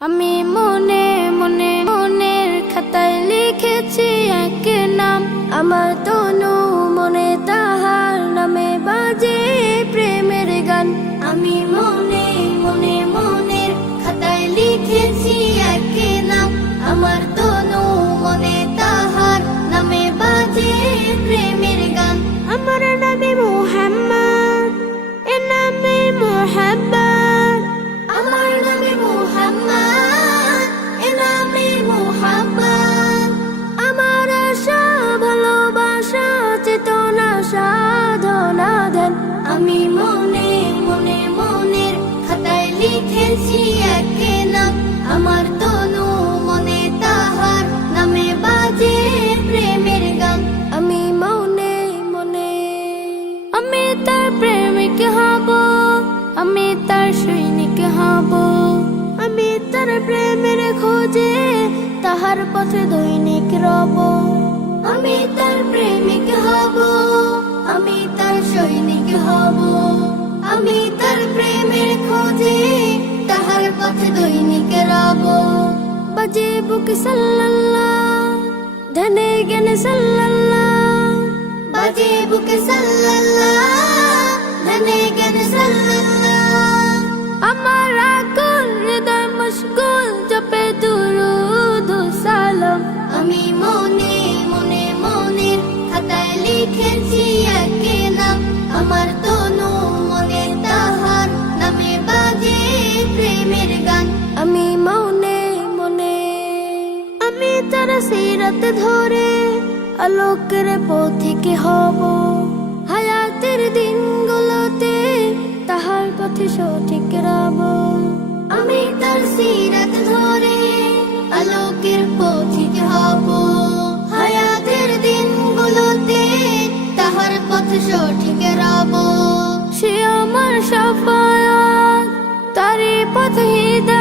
আমি মনে মনে মনের খাতায় লিখেছি এক নাম, আমার তনু মনে তাহার নামে বাজে প্রেমের গান। আমি মনে মনে মনের খাতায় লিখেছি এক নাম, আমার তনু মনে তাহার নামে বাজে প্রেমের গান। আমার নামে মুহাম্মদ, এ নামে মুহাব্বত, আমার নামে মুহাম্মদ, এ নামে মুহাব্বত। আমার আশা ভালোবাসা চেতনা সাধনা ধ্যান। আমি মনে মনে মনের খাতায় লিখেছি এক নাম, আমার তনু মনে তাহার নামে বাজে প্রেমের গান। আমি মনে মনে আমি তার প্রেমিক হব, আমি তার সৈনিক হব, আমি তার প্রেমের খোঁজে তাহার পথে দৈনিক রব। আমি তার প্রেমিক হব, আমি তার সৈনিক হব, আমি তার প্রেমের খোঁজে তাহার পথে দৈনিক রব। বাজে বুকে সাল্লাল্লাহ, ধ্যানে জ্ঞানে সাল্লাল্লাহ, বাজে বুকে সাল্লাল্লাহ, ধ্যানে জ্ঞানে সাল্লাল্লাহ। আমার আকুল হৃদয় মশগুল জপে দুরূদ ও সালাম। আমি মনে মনে মনের খাতায় লিখেছি এক নাম, আমার তনু মনে তাহার নামে বাজে প্রেমের গান। আমি মনে মনে আমি তার সিরাত ধরে আলোকের পথিক হব, হায়াতের দিনগুলোতে তাহার পথে সঠিক রব। আমি তার সিরাত ধরে আলোকের পথিক হব, হায়াতের দিনগুলোতে তাহার পথে সঠিক রব। সে আমার শাফায়াত, তারই পথ হিদায়াত।